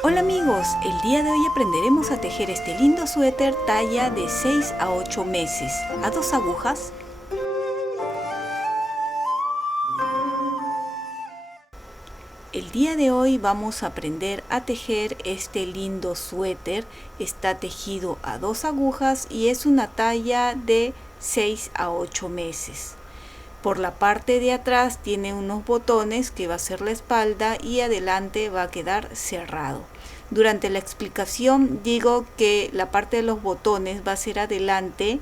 Hola amigos, el día de hoy aprenderemos a tejer este lindo suéter talla de 6 a 8 meses a 2 agujas. El día de hoy vamos a aprender a tejer este lindo suéter. Está tejido a 2 agujas y es una talla de 6 a 8 meses. Por la parte de atrás tiene unos botones que va a ser la espalda y adelante va a quedar cerrado. Durante la explicación digo que la parte de los botones va a ser adelante,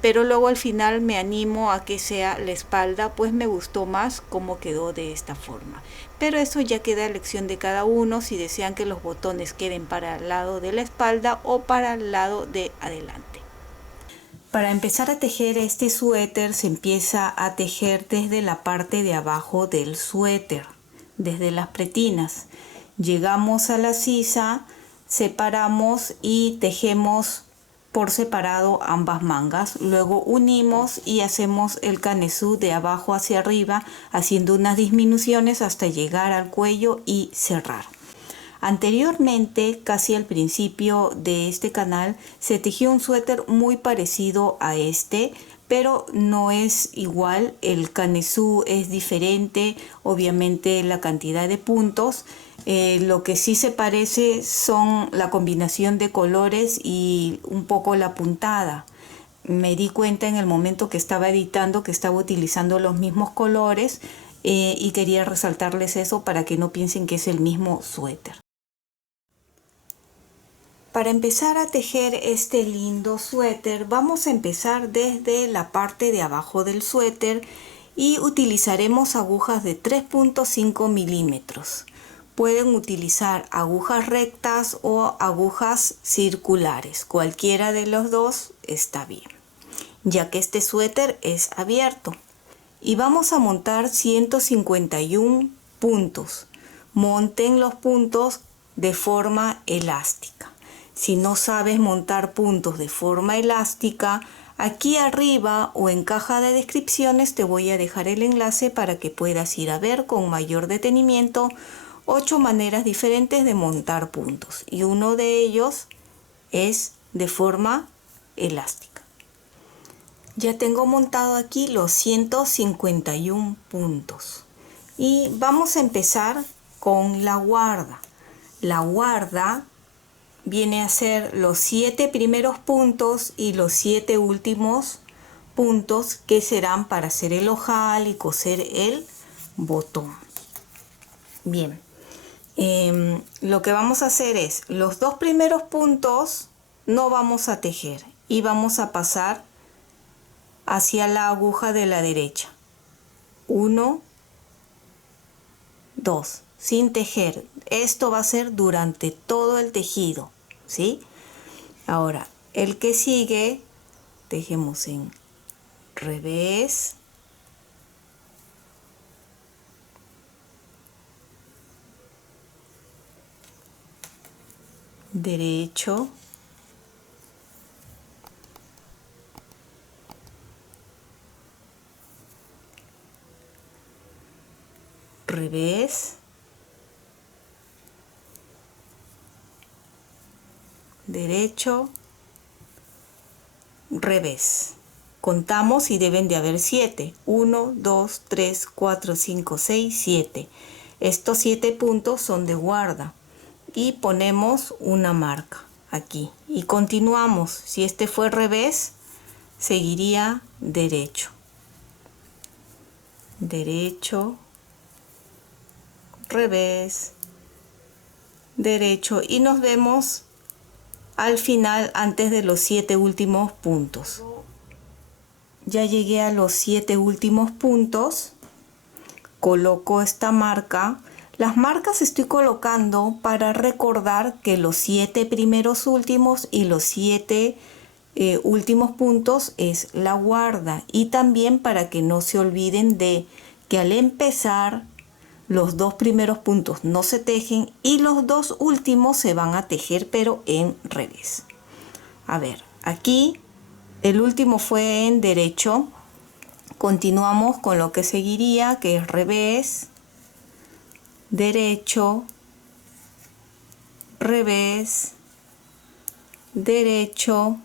pero luego al final me animo a que sea la espalda, pues me gustó más cómo quedó de esta forma. Pero eso ya queda a elección de cada uno si desean que los botones queden para el lado de la espalda o para el lado de adelante. Para empezar a tejer este suéter se empieza a tejer desde la parte de abajo del suéter, desde las pretinas. Llegamos a la sisa, separamos y tejemos por separado ambas mangas. Luego unimos y hacemos el canesú de abajo hacia arriba, haciendo unas disminuciones hasta llegar al cuello y cerrar. Anteriormente, casi al principio de este canal, se tejió un suéter muy parecido a este, pero no es igual. El canesú es diferente, obviamente la cantidad de puntos. Lo que sí se parece son la combinación de colores y un poco la puntada. Me di cuenta en el momento que estaba editando que estaba utilizando los mismos colores y quería resaltarles eso para que no piensen que es el mismo suéter. Para empezar a tejer este lindo suéter vamos a empezar desde la parte de abajo del suéter y utilizaremos agujas de 3.5 milímetros. Pueden utilizar agujas rectas o agujas circulares, cualquiera de los dos está bien, ya que este suéter es abierto. Y vamos a montar 151 puntos. Monten los puntos de forma elástica. Si no sabes montar puntos de forma elástica, aquí arriba o en caja de descripciones te voy a dejar el enlace para que puedas ir a ver con mayor detenimiento 8 maneras diferentes de montar puntos. Y uno de ellos es de forma elástica. Ya tengo montado aquí los 151 puntos. Y vamos a empezar con la guarda. La guarda viene a ser los 7 primeros puntos y los 7 últimos puntos que serán para hacer el ojal y coser el botón. Bien, lo que vamos a hacer es los 2 primeros puntos no vamos a tejer y vamos a pasar hacia la aguja de la derecha. 1, 2, sin tejer. Esto va a ser durante todo el tejido, ¿sí? Ahora, el que sigue, tejemos en revés, derecho, revés, derecho, revés. Contamos y deben de haber 7. 1, 2, 3, 4, 5, 6, 7. Estos 7 puntos son de guarda. Y ponemos una marca aquí. Y continuamos. Si este fue revés, seguiría derecho. Derecho, revés, derecho. Y nos vemos al final antes de los 7 últimos puntos. Ya llegué a los 7 últimos puntos, coloco esta marca. Las marcas estoy colocando para recordar que los 7 primeros últimos y los 7 últimos puntos es la guarda, y también para que no se olviden de que al empezar los 2 primeros puntos no se tejen y los 2 últimos se van a tejer pero en revés. A ver, aquí el último fue en derecho. Continuamos con lo que seguiría, que es revés, derecho, revés, derecho,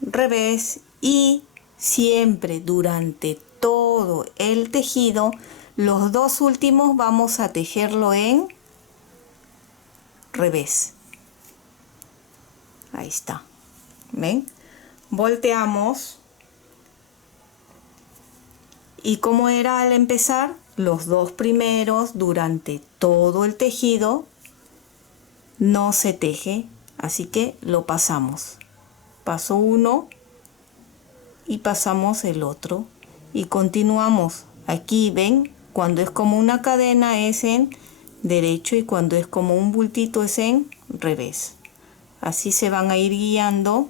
revés, y siempre durante todo el tejido los dos últimos vamos a tejerlo en revés. Ahí está, ¿ven? Volteamos, y como era al empezar, los dos primeros durante todo el tejido no se teje, así que lo pasamos. Paso uno y pasamos el otro y continuamos. Aquí ven, cuando es como una cadena es en derecho y cuando es como un bultito es en revés. Así se van a ir guiando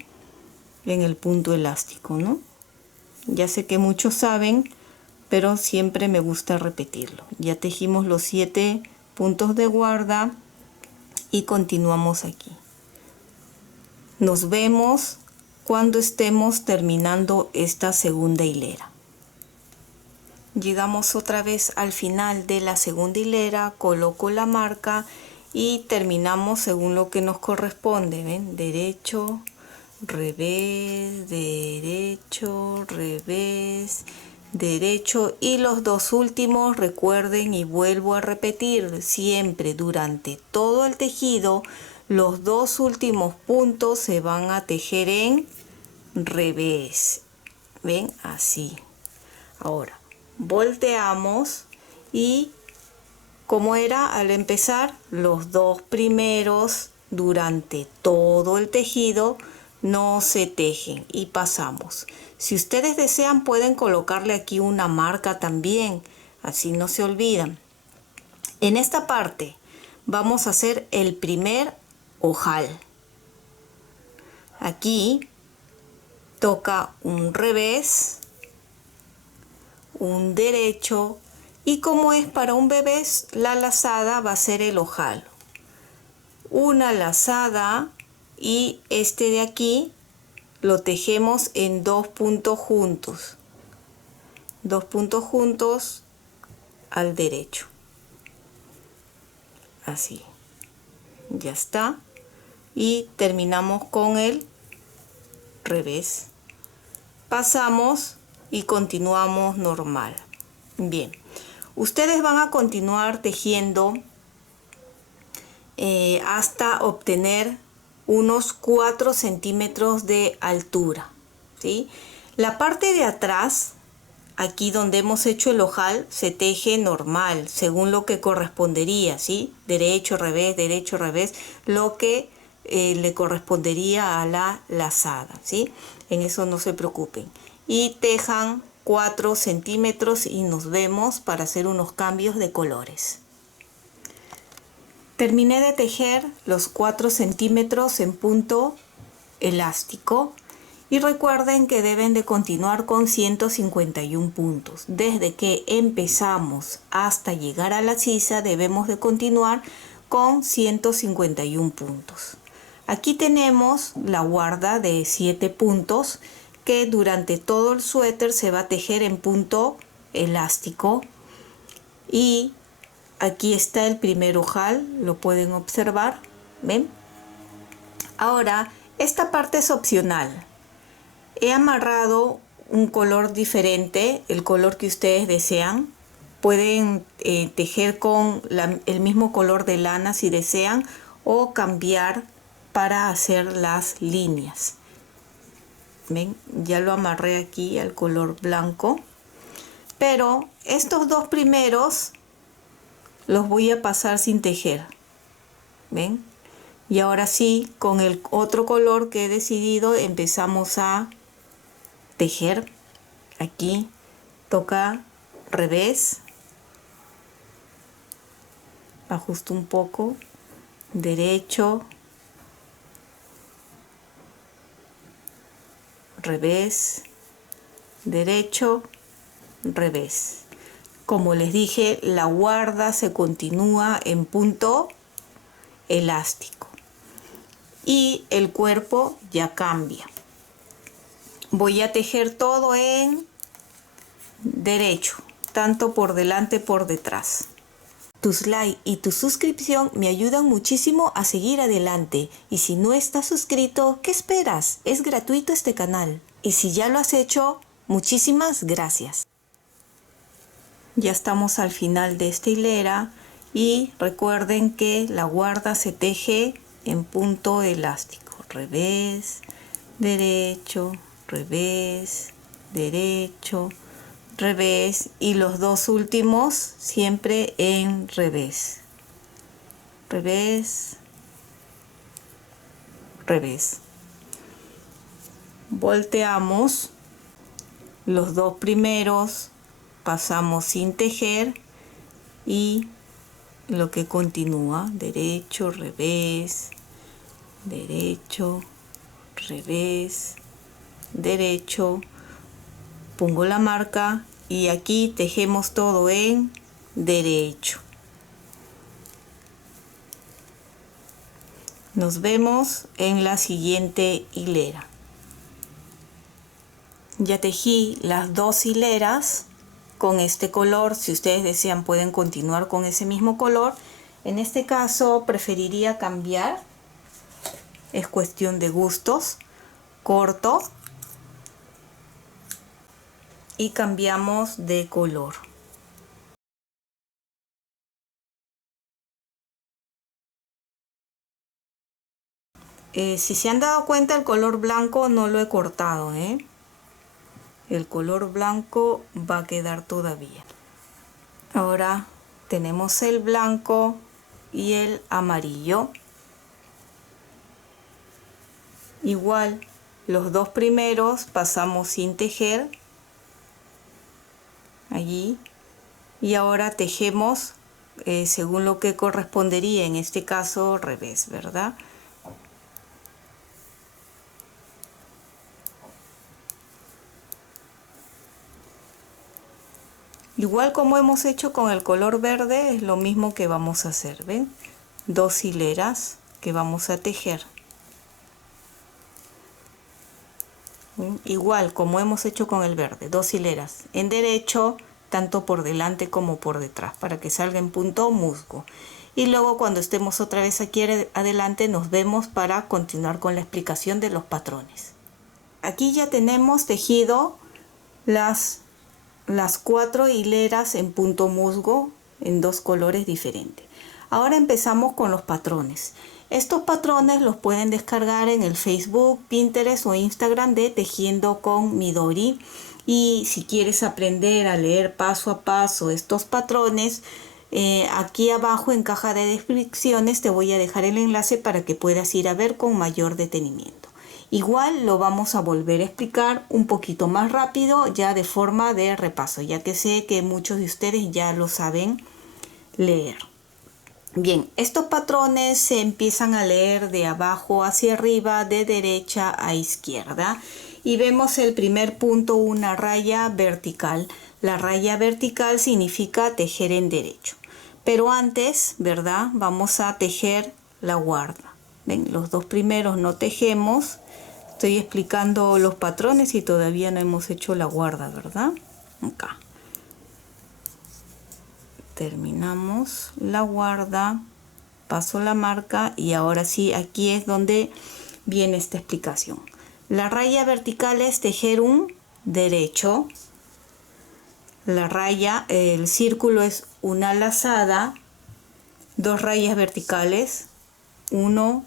en el punto elástico, ¿no? Ya sé que muchos saben, pero siempre me gusta repetirlo. Ya tejimos los 7 puntos de guarda y continuamos aquí. Nos vemos cuando estemos terminando esta segunda hilera. Llegamos otra vez al final de la segunda hilera, coloco la marca y terminamos según lo que nos corresponde. ¿Ven? Derecho, revés, derecho, revés, derecho, y los dos últimos, recuerden y vuelvo a repetir, siempre durante todo el tejido los dos últimos puntos se van a tejer en revés. ¿Ven? Así. Ahora volteamos y como era al empezar, los dos primeros durante todo el tejido no se tejen y pasamos. Si ustedes desean pueden colocarle aquí una marca también, así no se olvidan. En esta parte vamos a hacer el primer ojal. Aquí toca un revés, un derecho, y como es para un bebé, la lazada va a ser el ojal. Una lazada y este de aquí lo tejemos en 2 puntos juntos. 2 puntos juntos al derecho. Así. Ya está. Y terminamos con el revés. Pasamos y continuamos normal. Bien. Ustedes van a continuar tejiendo hasta obtener unos 4 centímetros de altura, ¿sí? La parte de atrás, aquí donde hemos hecho el ojal, se teje normal, según lo que correspondería, ¿sí? Derecho, revés, lo que le correspondería a la lazada, ¿sí? En eso no se preocupen. Y tejan 4 centímetros y nos vemos para hacer unos cambios de colores. Terminé de tejer los 4 centímetros en punto elástico y recuerden que deben de continuar con 151 puntos. Desde que empezamos hasta llegar a la sisa debemos de continuar con 151 puntos. Aquí tenemos la guarda de 7 puntos que durante todo el suéter se va a tejer en punto elástico, y aquí está el primer ojal, lo pueden observar, ¿ven? Ahora, esta parte es opcional. He amarrado un color diferente, el color que ustedes desean. Pueden tejer con el mismo color de lana si desean, o cambiar para hacer las líneas. ¿Ven? Ya lo amarré aquí al color blanco. Pero estos dos primeros los voy a pasar sin tejer. ¿Ven? Y ahora sí, con el otro color que he decidido, empezamos a tejer. Aquí toca revés, ajusto un poco, derecho, revés, derecho, revés. Como les dije, la guarda se continúa en punto elástico y el cuerpo ya cambia. Voy a tejer todo en derecho, tanto por delante por detrás. Tus likes y tu suscripción me ayudan muchísimo a seguir adelante. Y si no estás suscrito, ¿qué esperas? Es gratuito este canal. Y si ya lo has hecho, muchísimas gracias. Ya estamos al final de esta hilera y recuerden que la guarda se teje en punto elástico. Revés, derecho, revés, derecho, revés y los dos últimos siempre en revés. Revés, revés. Volteamos los dos primeros, pasamos sin tejer y lo que continúa, derecho, revés, derecho, revés, derecho, pongo la marca y aquí tejemos todo en derecho. Nos vemos en la siguiente hilera. Ya tejí las dos hileras con este color. Si ustedes desean pueden continuar con ese mismo color. En este caso preferiría cambiar. Es cuestión de gustos. Corto y cambiamos de color. Si se han dado cuenta, el color blanco no lo he cortado, El color blanco va a quedar todavía. Ahora tenemos el blanco y el amarillo. Igual, los dos primeros pasamos sin tejer. Allí. Y ahora tejemos según lo que correspondería, en este caso revés, ¿verdad? Igual como hemos hecho con el color verde, es lo mismo que vamos a hacer, ¿ven? Dos hileras que vamos a tejer. Igual como hemos hecho con el verde, dos hileras en derecho, tanto por delante como por detrás, para que salga en punto musgo. Y luego cuando estemos otra vez aquí adelante nos vemos para continuar con la explicación de los patrones. Aquí ya tenemos tejido las 4 hileras en punto musgo en dos colores diferentes. Ahora empezamos con los patrones. Estos patrones los pueden descargar en el Facebook, Pinterest o Instagram de Tejiendo con Midori. Y si quieres aprender a leer paso a paso estos patrones, aquí abajo en caja de descripciones te voy a dejar el enlace para que puedas ir a ver con mayor detenimiento. Igual lo vamos a volver a explicar un poquito más rápido, ya de forma de repaso, ya que sé que muchos de ustedes ya lo saben leer. Bien, estos patrones se empiezan a leer de abajo hacia arriba, de derecha a izquierda. Y vemos el primer punto, una raya vertical. La raya vertical significa tejer en derecho. Pero antes, ¿verdad? Vamos a tejer la guarda. ¿Ven? Los dos primeros no tejemos. Estoy explicando los patrones y todavía no hemos hecho la guarda, ¿verdad? Acá. Terminamos la guarda, paso la marca y ahora sí, aquí es donde viene esta explicación. La raya vertical es tejer un derecho. La raya, el círculo es una lazada, dos rayas verticales, 1,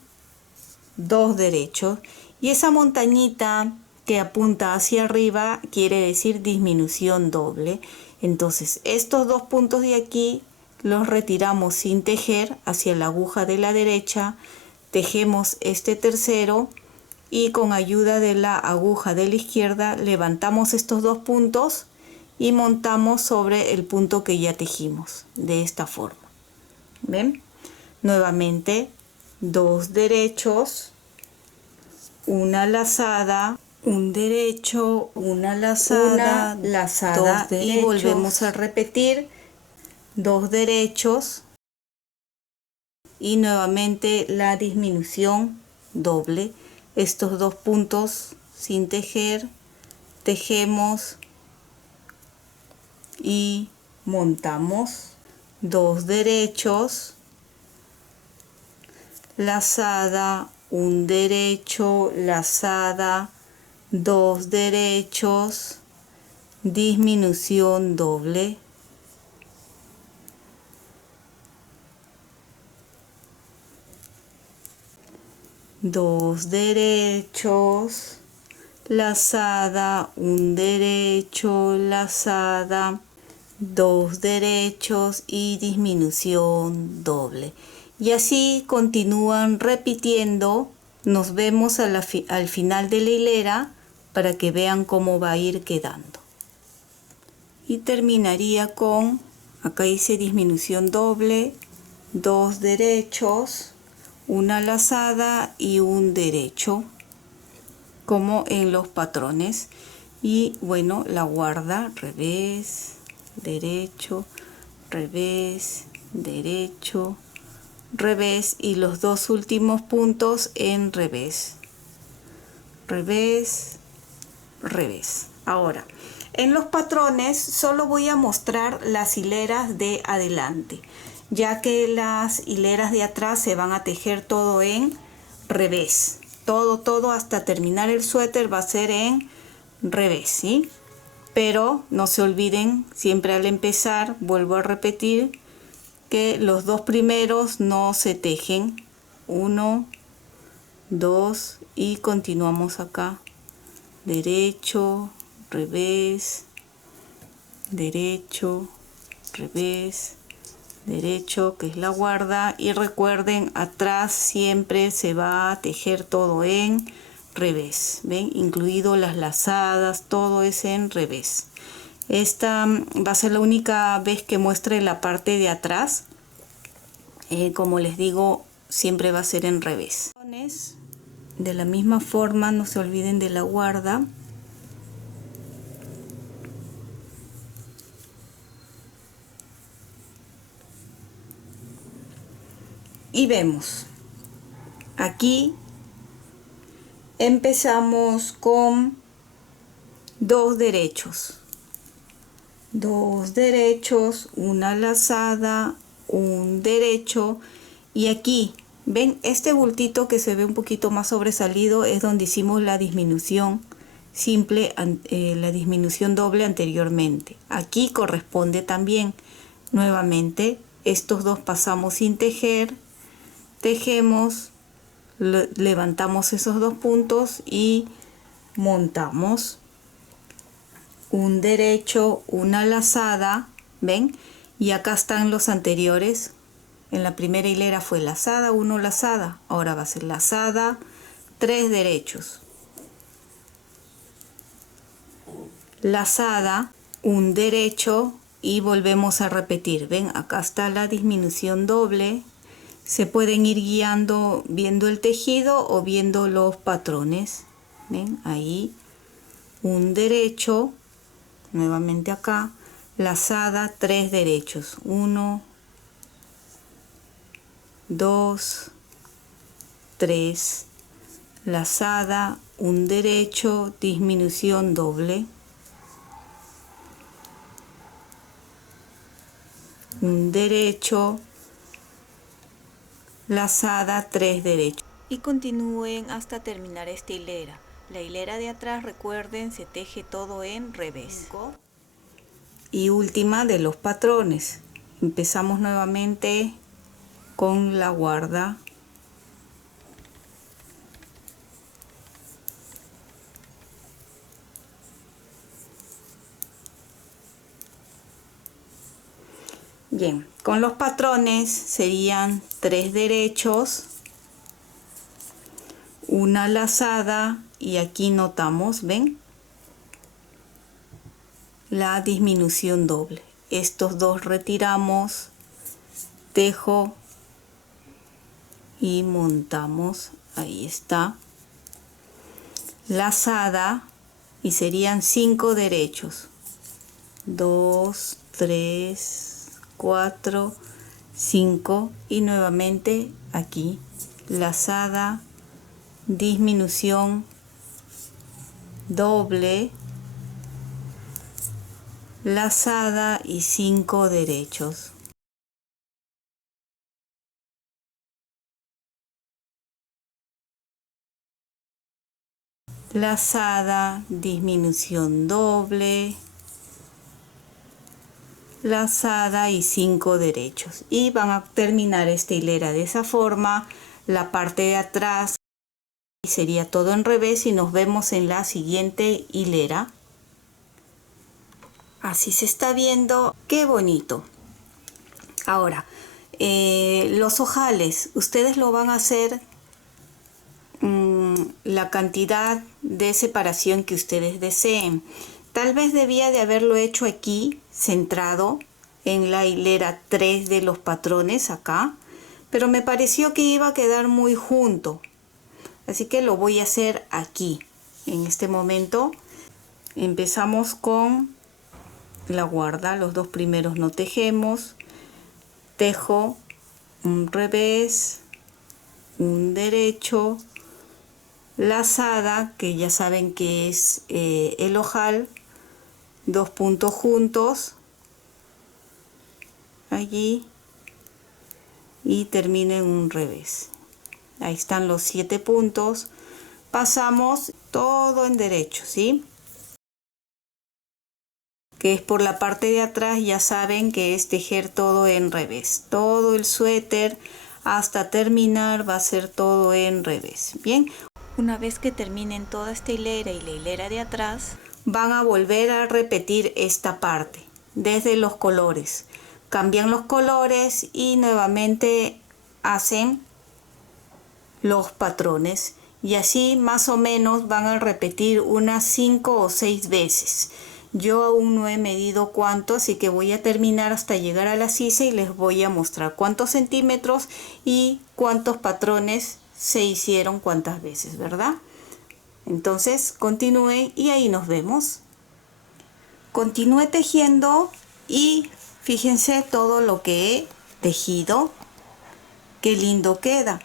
2 derechos. Y esa montañita que apunta hacia arriba quiere decir disminución doble. Entonces estos dos puntos de aquí los retiramos sin tejer hacia la aguja de la derecha, tejemos este tercero y con ayuda de la aguja de la izquierda levantamos estos dos puntos y montamos sobre el punto que ya tejimos de esta forma. ¿Ven? Nuevamente dos derechos, una lazada, un derecho, una lazada, dos derechos, y volvemos a repetir dos derechos y nuevamente la disminución doble. Estos dos puntos sin tejer, tejemos y montamos 2 derechos, lazada, 1 derecho, lazada, 2 derechos, disminución doble, dos derechos, lazada, 1 derecho, lazada, 2 derechos y disminución doble. Y así continúan repitiendo. Nos vemos al final de la hilera para que vean cómo va a ir quedando. Y terminaría con, acá hice disminución doble, 2 derechos, una lazada y 1 derecho, como en los patrones. Y bueno, la guarda, revés, derecho, revés, derecho, revés, y los dos últimos puntos en revés, revés, revés. Ahora, en los patrones solo voy a mostrar las hileras de adelante, ya que las hileras de atrás se van a tejer todo en revés. Todo hasta terminar el suéter va a ser en revés, ¿sí? Pero no se olviden, siempre al empezar, vuelvo a repetir, que los dos primeros no se tejen. 1, 2 y continuamos acá. Derecho, revés, derecho, revés, derecho, que es la guarda. Y recuerden, atrás siempre se va a tejer todo en revés, ¿ven? Incluido las lazadas, todo es en revés. Esta va a ser la única vez que muestre la parte de atrás. Como les digo, siempre va a ser en revés. De la misma forma, no se olviden de la guarda. Y vemos, aquí empezamos con 2 derechos. 2 derechos, una lazada, 1 derecho. Y aquí, ven, este bultito que se ve un poquito más sobresalido es donde hicimos la disminución simple, la disminución doble anteriormente. Aquí corresponde también, nuevamente, estos dos pasamos sin tejer, tejemos, levantamos esos 2 puntos y montamos 1 derecho, una lazada, ven, y acá están los anteriores. En la primera hilera fue lazada, 1 lazada, ahora va a ser lazada, 3 derechos, lazada, 1 derecho y volvemos a repetir. Ven, acá está la disminución doble. Se pueden ir guiando viendo el tejido o viendo los patrones. Ven, ahí 1 derecho, nuevamente acá, lazada, 3 derechos, 1, 2, 3, lazada, 1 derecho, disminución doble, 1 derecho, lazada, 3 derechos. Y continúen hasta terminar esta hilera. La hilera de atrás, recuerden, se teje todo en revés. Y última de los patrones. Empezamos nuevamente con la guarda. Bien, con los patrones serían 3 derechos, una lazada y aquí notamos, ven, la disminución doble. Estos dos retiramos, tejo y montamos, ahí está, lazada y serían 5 derechos, 2, 3, 4, 5 y nuevamente aquí lazada, disminución doble, lazada y 5 derechos. lazada, disminución doble, lazada y 5 derechos, y van a terminar esta hilera de esa forma. La parte de atrás sería todo en revés y nos vemos en la siguiente hilera. Así se está viendo, qué bonito. Ahora los ojales ustedes lo van a hacer la cantidad de separación que ustedes deseen. Tal vez debía de haberlo hecho aquí, centrado en la hilera 3 de los patrones acá, pero me pareció que iba a quedar muy junto. Así que lo voy a hacer aquí. En este momento empezamos con la guarda, los dos primeros no tejemos, tejo un revés, un derecho, lazada, que ya saben que es el ojal, 2 puntos juntos allí y termina en un revés. Ahí están los 7 puntos. Pasamos todo en derecho, ¿sí? Que es por la parte de atrás, ya saben que es tejer todo en revés. Todo el suéter hasta terminar va a ser todo en revés. Bien, una vez que terminen toda esta hilera y la hilera de atrás, van a volver a repetir esta parte desde los colores. Cambian los colores y nuevamente hacen los patrones, y así más o menos van a repetir unas 5 o 6 veces. Yo aún no he medido cuánto, así que voy a terminar hasta llegar a la sisa y les voy a mostrar cuántos centímetros y cuántos patrones se hicieron cuántas veces, ¿verdad? Entonces continúe y ahí nos vemos. Continúe tejiendo y fíjense todo lo que he tejido. Qué lindo queda.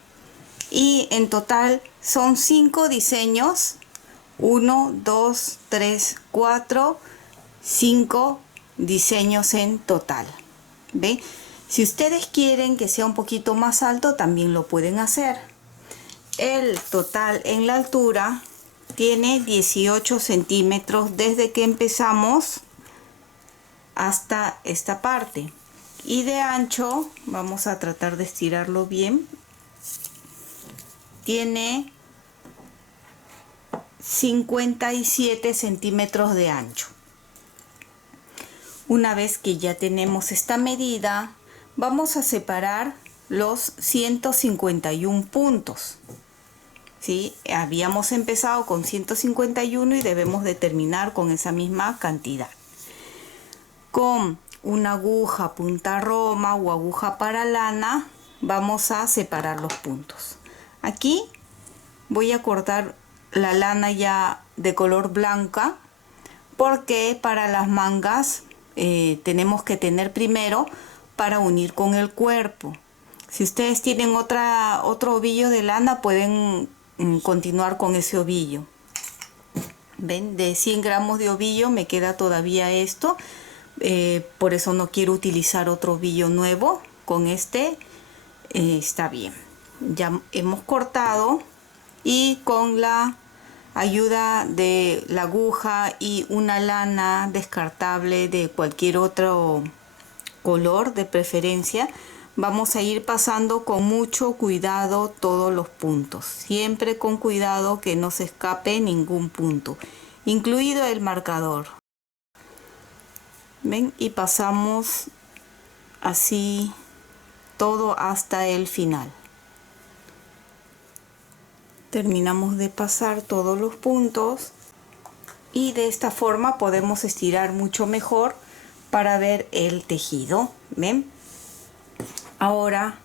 Y en total son 5 diseños. 1, 2, 3, 4, 5 diseños en total. ¿Ve? Si ustedes quieren que sea un poquito más alto, también lo pueden hacer. El total en la altura tiene 18 centímetros desde que empezamos hasta esta parte. Y de ancho, vamos a tratar de estirarlo bien, tiene 57 centímetros de ancho. Una vez que ya tenemos esta medida, vamos a separar los 151 puntos. ¿Sí? Habíamos empezado con 151 y debemos de terminar con esa misma cantidad. Con una aguja punta roma o aguja para lana vamos a separar los puntos. Aquí voy a cortar la lana ya de color blanca, porque para las mangas tenemos que tener primero para unir con el cuerpo. Si ustedes tienen otro ovillo de lana, pueden continuar con ese ovillo. ¿Ven? De 100 gramos de ovillo me queda todavía esto. Por eso no quiero utilizar otro ovillo nuevo. Con este está bien. Ya hemos cortado y con la ayuda de la aguja y una lana descartable de cualquier otro color de preferencia, vamos a ir pasando con mucho cuidado todos los puntos, siempre con cuidado que no se escape ningún punto, incluido el marcador. ¿Ven? Y pasamos así todo hasta el final. Terminamos de pasar todos los puntos y de esta forma podemos estirar mucho mejor para ver el tejido. ¿Ven? Ahora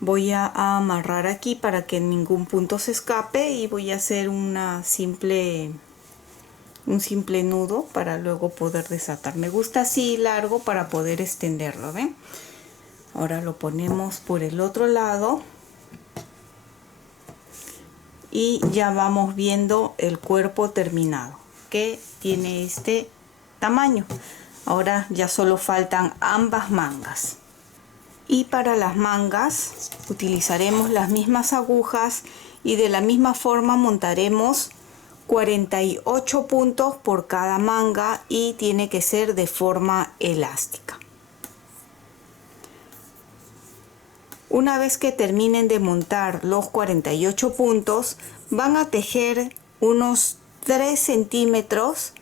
voy a amarrar aquí para que ningún punto se escape y voy a hacer un simple nudo para luego poder desatar. Me gusta así largo para poder extenderlo. ¿Ven? Ahora lo ponemos por el otro lado y ya vamos viendo el cuerpo terminado, que tiene este tamaño. Ahora ya solo faltan ambas mangas. Y para las mangas utilizaremos las mismas agujas y de la misma forma montaremos 48 puntos por cada manga y tiene que ser de forma elástica. Una vez que terminen de montar los 48 puntos, van a tejer unos 3 centímetros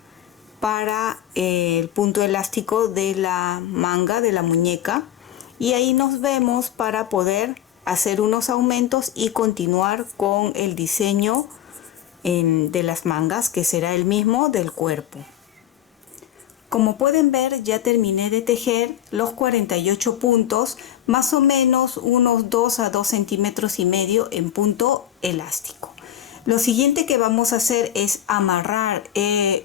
para el punto elástico de la manga de la muñeca, y ahí nos vemos para poder hacer unos aumentos y continuar con el diseño de las mangas, que será el mismo del cuerpo. Como pueden ver, ya terminé de tejer los 48 puntos, más o menos unos 2 a 2 centímetros y medio en punto elástico. Lo siguiente que vamos a hacer es amarrar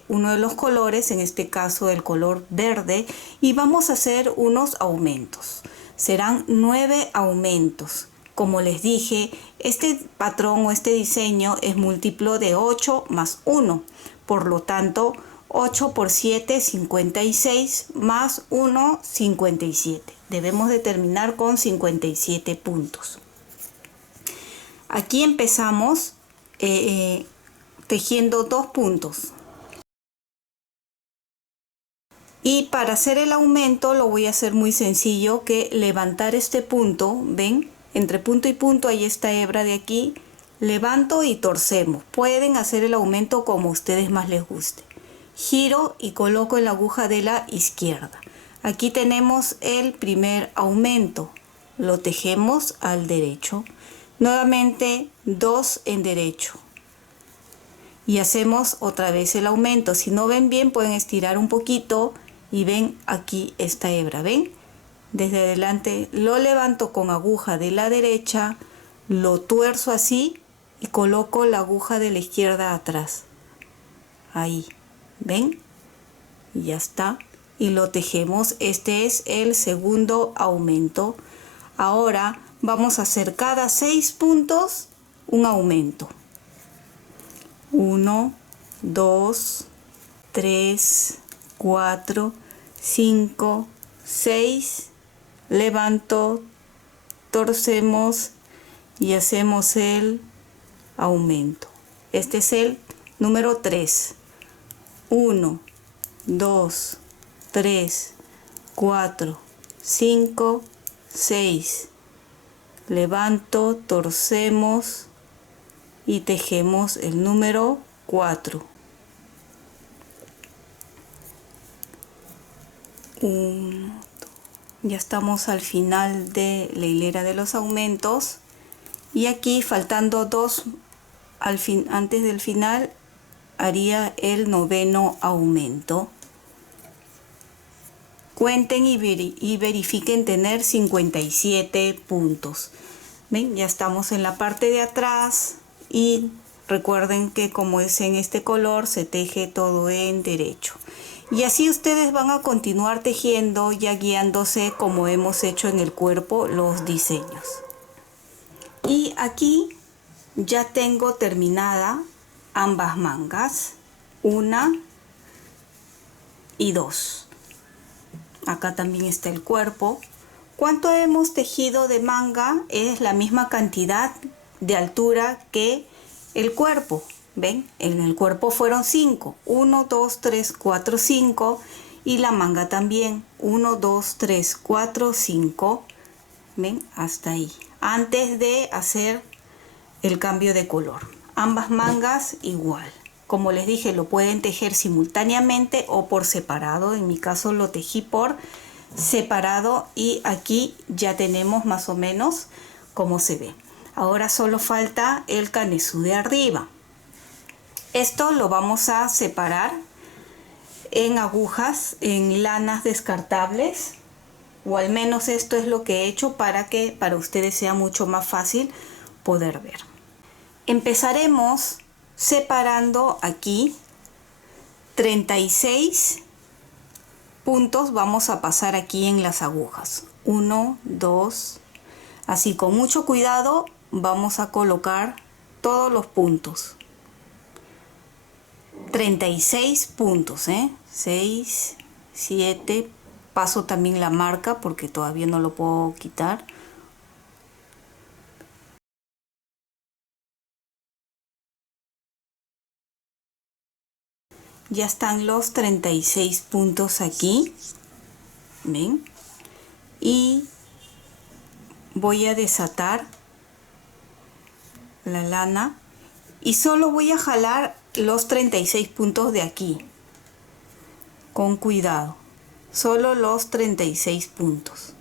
uno de los colores, en este caso el color verde, y vamos a hacer unos aumentos. Serán 9 aumentos. Como les dije, este patrón o este diseño es múltiplo de 8 más 1. Por lo tanto, 8 por 7, 56, más 1, 57. Debemos de terminar con 57 puntos. Aquí empezamos tejiendo 2 puntos. Y para hacer el aumento lo voy a hacer muy sencillo, que levantar este punto, ¿ven? Entre punto y punto hay esta hebra de aquí, levanto y torcemos. Pueden hacer el aumento como a ustedes más les guste. Giro y coloco en la aguja de la izquierda. Aquí tenemos el primer aumento, lo tejemos al derecho. Nuevamente 2 en derecho. Y hacemos otra vez el aumento. Si no ven bien, pueden estirar un poquito y ven aquí esta hebra, ¿ven? Desde adelante lo levanto con aguja de la derecha, lo tuerzo así y coloco la aguja de la izquierda atrás. Ahí, ¿ven? Y ya está. Y lo tejemos. Este es el segundo aumento. Ahora vamos a hacer cada 6 puntos un aumento. 1, 2, 3, 4, 5, 6. Levanto, torcemos y hacemos el aumento. Este es el número 3. 1, 2, 3, 4, 5, 6. Levanto, torcemos y tejemos el número 4. 1, ya estamos al final de la hilera de los aumentos, y aquí faltando 2 antes del final haría el 9º aumento. Cuenten y verifiquen tener 57 puntos. ¿Ven? Ya estamos en la parte de atrás, y recuerden que como es en este color se teje todo en derecho. Y así ustedes van a continuar tejiendo, ya guiándose como hemos hecho en el cuerpo los diseños. Y aquí ya tengo terminada ambas mangas, 1 y 2. Acá también está el cuerpo. ¿Cuánto hemos tejido de manga? Es la misma cantidad de altura que el cuerpo. ¿Ven? En el cuerpo fueron 5. 1, 2, 3, 4, 5. Y la manga también. 1, 2, 3, 4, 5. ¿Ven? Hasta ahí. Antes de hacer el cambio de color. Ambas mangas igual. Como les dije, lo pueden tejer simultáneamente o por separado. En mi caso lo tejí por separado, y aquí ya tenemos más o menos cómo se ve. Ahora solo falta el canesú de arriba. Esto lo vamos a separar en agujas, en lanas descartables, o al menos esto es lo que he hecho para que para ustedes sea mucho más fácil poder ver. Empezaremos separando aquí 36 puntos. Vamos a pasar aquí en las agujas. 1, 2, así con mucho cuidado vamos a colocar todos los puntos. 36 puntos, 6, 7, paso también la marca porque todavía no lo puedo quitar. Ya están los 36 puntos aquí. ¿Ven? Y voy a desatar la lana y solo voy a jalar los 36 puntos de aquí. Con cuidado. Solo los 36 puntos.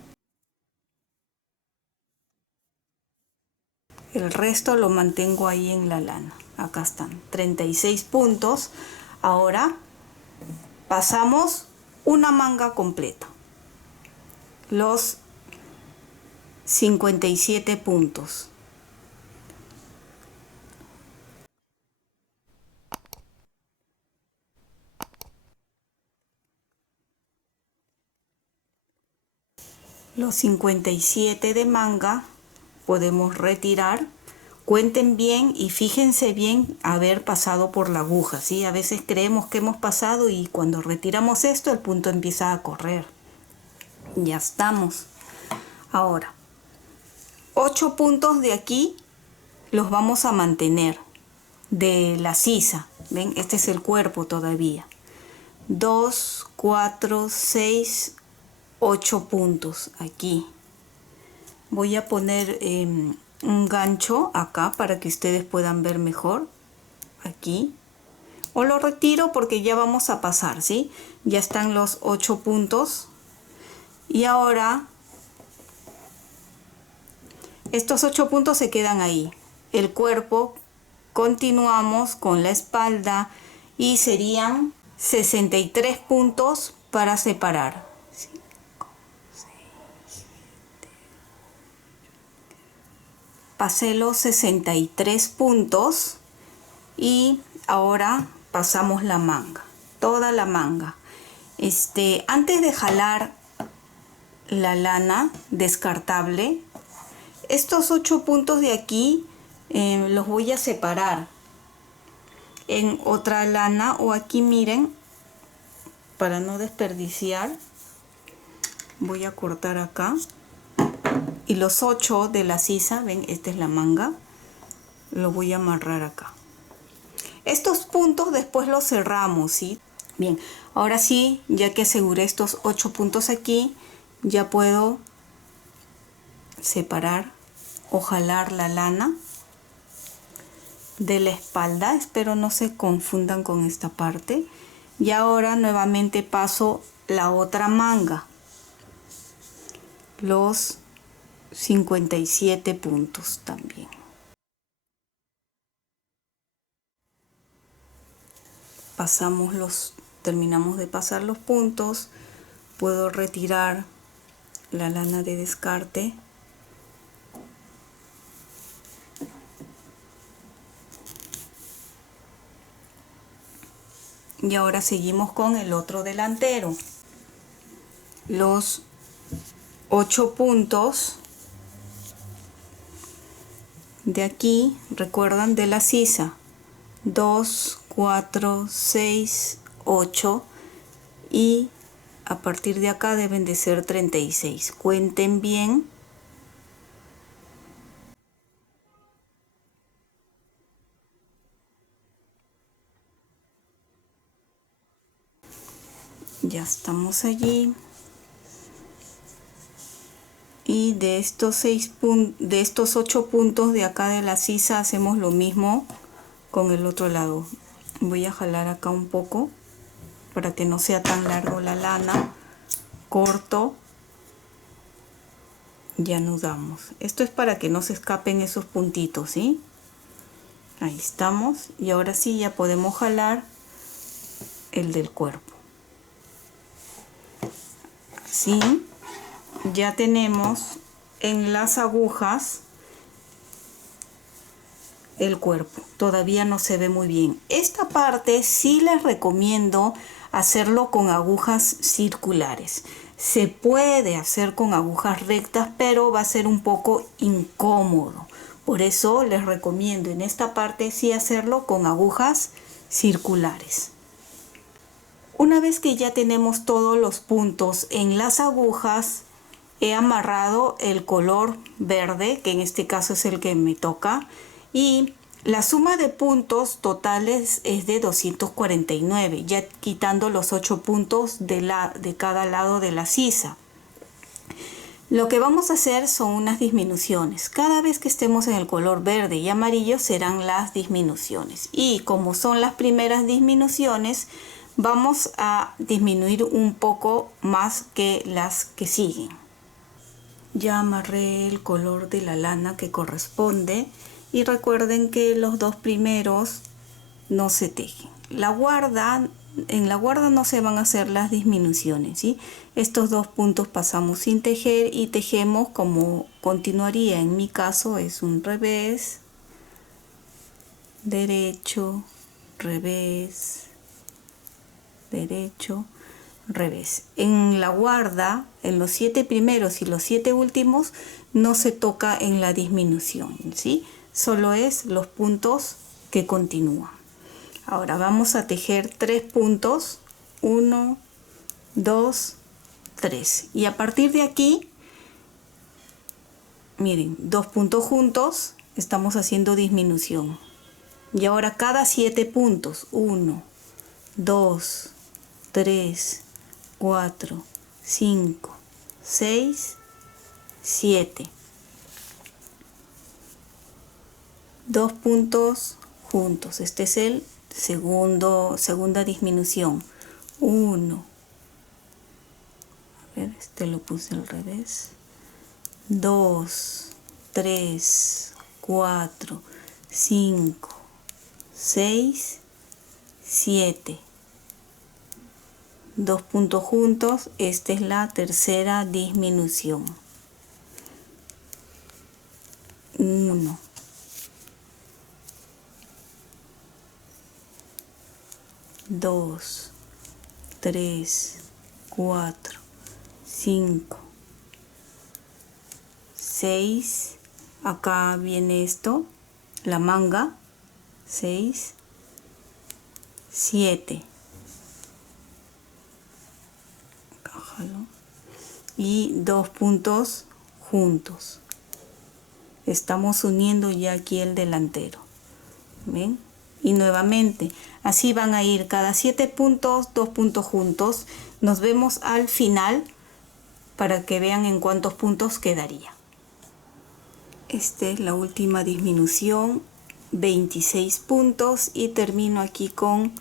El resto lo mantengo ahí en la lana. Acá están 36 puntos. Ahora pasamos una manga completa. Los 57 puntos. Los 57 de manga podemos retirar. Cuenten bien y fíjense bien haber pasado por la aguja, ¿sí? A veces creemos que hemos pasado y cuando retiramos esto el punto empieza a correr. Ya estamos. Ahora, 8 puntos de aquí los vamos a mantener de la sisa. ¿Ven? Este es el cuerpo todavía. 2, 4, 6, 8 puntos aquí. Voy a poner un gancho acá para que ustedes puedan ver mejor. Aquí. O lo retiro porque ya vamos a pasar, ¿sí? Ya están los 8 puntos. Y ahora estos 8 puntos se quedan ahí. El cuerpo, continuamos con la espalda y serían 63 puntos para separar. 5, 6, 7. Pasé los 63 puntos y ahora pasamos la manga, toda la manga. Antes de jalar la lana descartable, estos 8 puntos de aquí los voy a separar en otra lana o aquí, miren, para no desperdiciar, voy a cortar acá y los 8 de la sisa, ven, esta es la manga, lo voy a amarrar acá. Estos puntos después los cerramos, ¿sí? Bien, ahora sí, ya que aseguré estos 8 puntos aquí, ya puedo separar o jalar la lana de la espalda. Espero no se confundan con esta parte. Y ahora nuevamente paso la otra manga, los 57 puntos también. Terminamos de pasar los puntos. Puedo retirar la lana de descarte. Y ahora seguimos con el otro delantero. Los 8 puntos de aquí, recuerdan, de la sisa. 2, 4, 6, 8 y a partir de acá deben de ser 36. Cuenten bien. Ya estamos allí. Y de estos 8 puntos de acá de la sisa hacemos lo mismo con el otro lado. Voy a jalar acá un poco para que no sea tan largo la lana. Corto y anudamos. Esto es para que no se escapen esos puntitos, ¿sí? Ahí estamos. Y ahora sí ya podemos jalar el del cuerpo. Así ya tenemos en las agujas el cuerpo. Todavía no se ve muy bien. Esta parte sí les recomiendo hacerlo con agujas circulares. Se puede hacer con agujas rectas, pero va a ser un poco incómodo. Por eso les recomiendo en esta parte sí hacerlo con agujas circulares. Una vez que ya tenemos todos los puntos en las agujas, he amarrado el color verde, que en este caso es el que me toca, y La suma de puntos totales es de 249, ya quitando los 8 puntos de cada lado de la sisa. Lo que vamos a hacer son unas disminuciones. Cada vez que estemos en el color verde y amarillo serán las disminuciones. Y como son las primeras disminuciones, vamos a disminuir un poco más que las que siguen. Ya amarré el color de la lana que corresponde y recuerden que los dos primeros no se tejen. En la guarda no se van a hacer las disminuciones, ¿sí? Estos dos puntos pasamos sin tejer y tejemos como continuaría. En mi caso es un revés, derecho, revés, derecho, revés. En la guarda, en los 7 primeros y los 7 últimos, no se toca en la disminución, ¿sí? Solo es los puntos que continúan. Ahora vamos a tejer 3 puntos, 1, 2, 3. Y a partir de aquí, miren, 2 puntos juntos, estamos haciendo disminución. Y ahora cada 7 puntos, 1, 2, 3, 4, 5, 6, 7. 2 puntos juntos. Este es el segunda disminución. 1. A ver, este lo puse al revés. 2, 3, 4, 5, 6, 7. 2 puntos juntos. Esta es la tercera disminución. 1, 2, 3, 4, 5, 6. Acá viene esto, la manga. 6, 7. Cájalo. Y 2 puntos juntos. Estamos uniendo ya aquí el delantero. ¿Ven? Y nuevamente, así van a ir cada 7 puntos, 2 puntos juntos. Nos vemos al final para que vean en cuántos puntos quedaría. Esta es la última disminución, 26 puntos y termino aquí con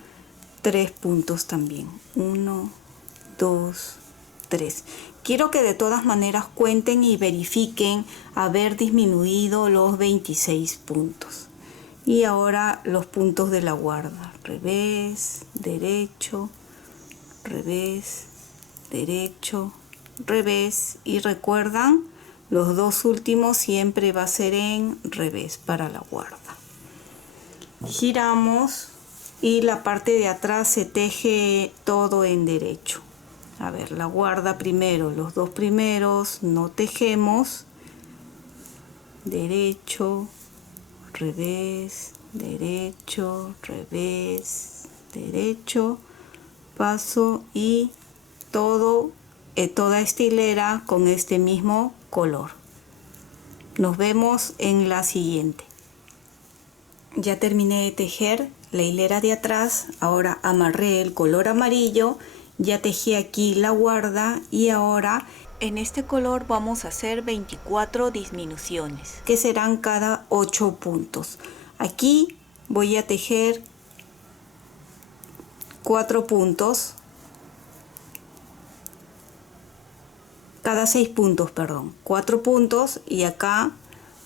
3 puntos también. 1, 2, 3. Quiero que de todas maneras cuenten y verifiquen haber disminuido los 26 puntos. Y ahora los puntos de la guarda. Revés, derecho, revés, derecho, revés. Y recuerdan, los dos últimos siempre va a ser en revés para la guarda. Giramos y la parte de atrás se teje todo en derecho. A ver, la guarda primero, los dos primeros no tejemos. Derecho, revés, derecho, revés, derecho, paso y toda esta hilera con este mismo color. Nos vemos en la siguiente. Ya terminé de tejer la hilera de atrás, ahora amarré el color amarillo, ya tejí aquí la guarda y ahora en este color vamos a hacer 24 disminuciones, que serán cada 8 puntos. Aquí voy a tejer 4 puntos, cada 6 puntos, perdón, 4 puntos y acá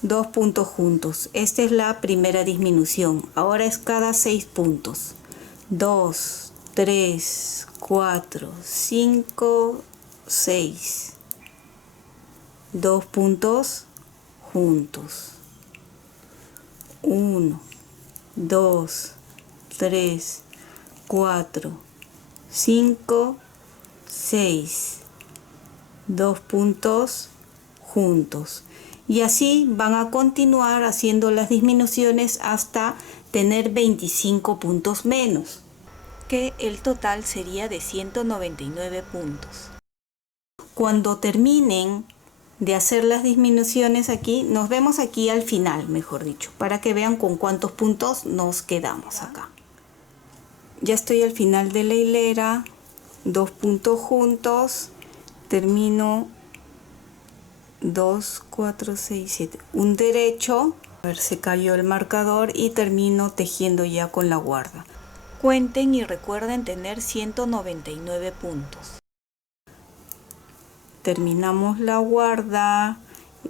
2 puntos juntos. Esta es la primera disminución. Ahora es cada 6 puntos. 2, 3, 4, 5, 6. 2 puntos juntos. 1, 2, 3, 4, 5, 6. 2 puntos juntos. Y así van a continuar haciendo las disminuciones hasta tener 25 puntos menos, que el total sería de 199 puntos. Cuando terminen de hacer las disminuciones aquí. Nos vemos aquí al final, mejor dicho, para que vean con cuántos puntos nos quedamos acá. Ya estoy al final de la hilera, 2 puntos juntos, termino 2, 4, 6, 7, un derecho, a ver, se cayó el marcador y termino tejiendo ya con la guarda. Cuenten y recuerden tener 199 puntos. Terminamos la guarda,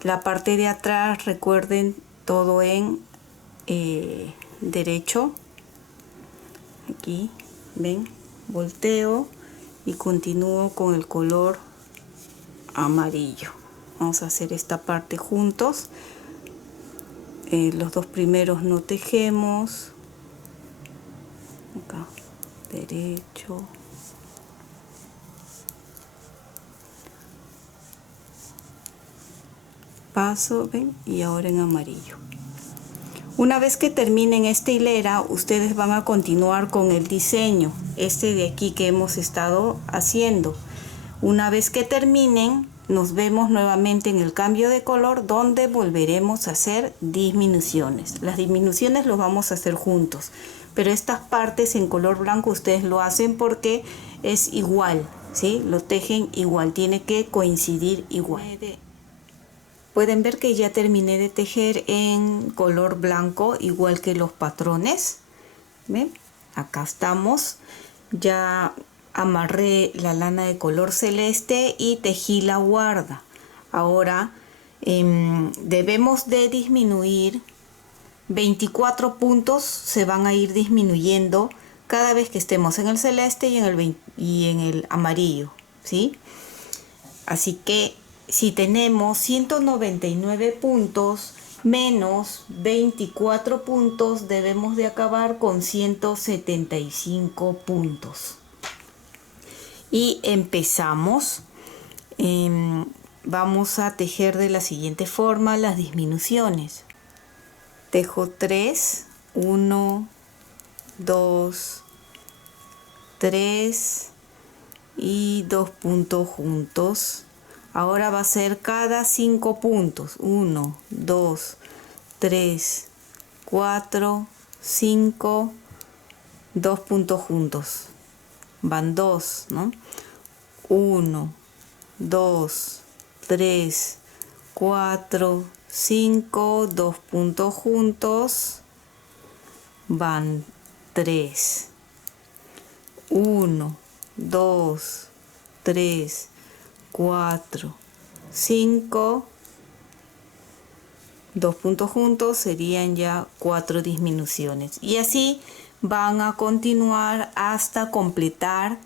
la parte de atrás recuerden todo en derecho, aquí ven, volteo y continúo con el color amarillo. Vamos a hacer esta parte juntos. Los dos primeros no tejemos, acá derecho, paso, ven, y ahora en amarillo. Una vez que terminen esta hilera, ustedes van a continuar con el diseño, este de aquí que hemos estado haciendo. Una vez que terminen, nos vemos nuevamente en el cambio de color, donde volveremos a hacer disminuciones. Las disminuciones los vamos a hacer juntos, pero estas partes en color blanco ustedes lo hacen porque es igual, ¿sí? Lo tejen igual, tiene que coincidir igual. Pueden ver que ya terminé de tejer en color blanco, igual que los patrones. ¿Ven? Acá estamos. Ya amarré la lana de color celeste y tejí la guarda. Ahora debemos de disminuir 24 puntos, se van a ir disminuyendo cada vez que estemos en el celeste y en el amarillo, ¿sí? Así que si tenemos 199 puntos menos 24 puntos, debemos de acabar con 175 puntos. Y empezamos. Vamos a tejer de la siguiente forma las disminuciones. Tejo 3, 1, 2, 3 y 2 puntos juntos. Ahora va a ser cada 5 puntos. 1, 2, 3, 4, 5, 2 puntos juntos. Van 2, ¿no? 1, 2, 3, 4, 5, 2 puntos juntos. Van 3. 1, 2, 3, 4, 5, 2 puntos juntos, serían ya 4 disminuciones. Y así van a continuar hasta completar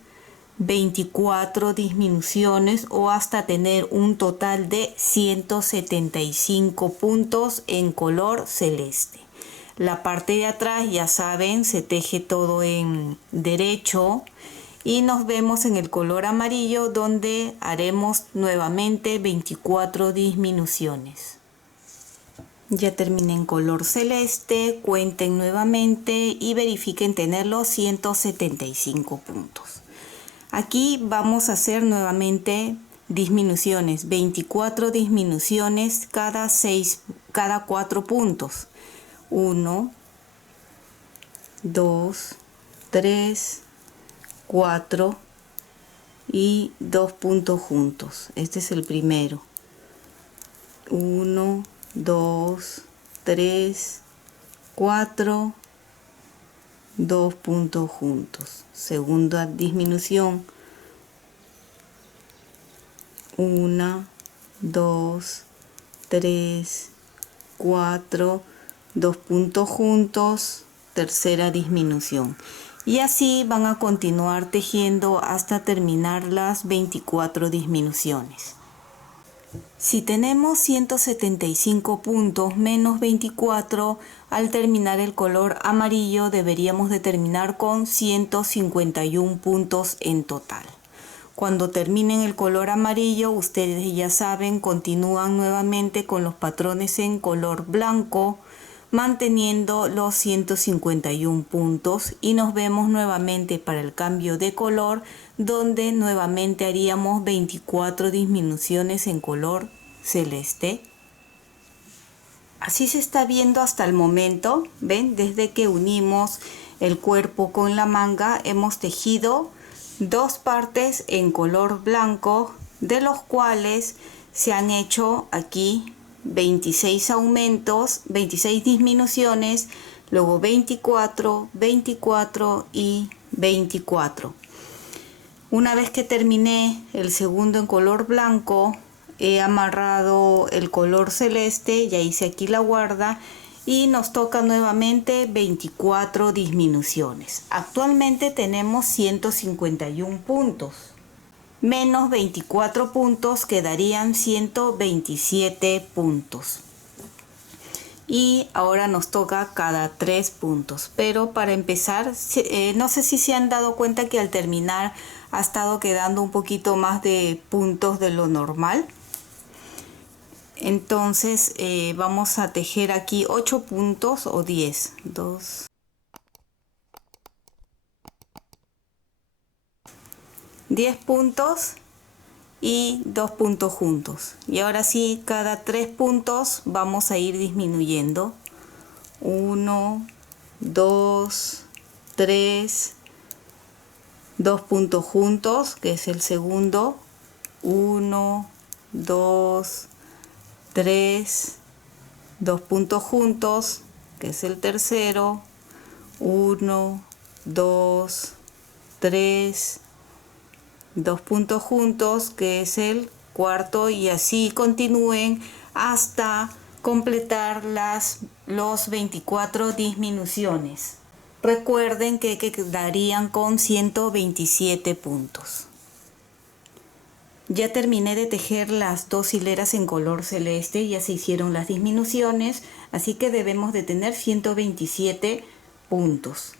24 disminuciones o hasta tener un total de 175 puntos en color celeste. La parte de atrás, ya saben, se teje todo en derecho. Y nos vemos en el color amarillo, donde haremos nuevamente 24 disminuciones. Ya terminé en color celeste, cuenten nuevamente y verifiquen tener los 175 puntos. Aquí vamos a hacer nuevamente disminuciones, 24 disminuciones cada 4 puntos. 1, 2, 3, 4 y 2 puntos juntos. Este es el primero. 1, 2, 3, 4, 2 puntos juntos. Segunda disminución. 1, 2, 3, 4, 2 puntos juntos. Tercera disminución. Y así van a continuar tejiendo hasta terminar las 24 disminuciones. Si tenemos 175 puntos menos 24, al terminar el color amarillo deberíamos de terminar con 151 puntos en total. Cuando terminen el color amarillo, ustedes ya saben, continúan nuevamente con los patrones en color blanco, manteniendo los 151 puntos, y nos vemos nuevamente para el cambio de color, donde nuevamente haríamos 24 disminuciones en color celeste. Así se está viendo hasta el momento. ¿Ven? Desde que unimos el cuerpo con la manga hemos tejido dos partes en color blanco, de los cuales se han hecho aquí 26 aumentos, 26 disminuciones, luego 24, 24 y 24. Una vez que terminé el segundo en color blanco, he amarrado el color celeste, ya hice aquí la guarda y nos toca nuevamente 24 disminuciones. Actualmente tenemos 151 puntos. Menos 24 puntos quedarían 127 puntos. Y ahora nos toca cada 3 puntos. Pero para empezar, no sé si se han dado cuenta que al terminar ha estado quedando un poquito más de puntos de lo normal. Entonces vamos a tejer aquí 8 puntos o 10. 10 puntos y 2 puntos juntos. Y ahora sí, cada 3 puntos vamos a ir disminuyendo. 1, 2, 3, 2 puntos juntos, que es el segundo. 1, 2, 3, 2 puntos juntos, que es el tercero. 1, 2, 3, 2 puntos juntos, que es el cuarto, y así continúen hasta completar los 24 disminuciones. Recuerden que quedarían con 127 puntos. Ya terminé de tejer las dos hileras en color celeste, ya se hicieron las disminuciones, así que debemos de tener 127 puntos.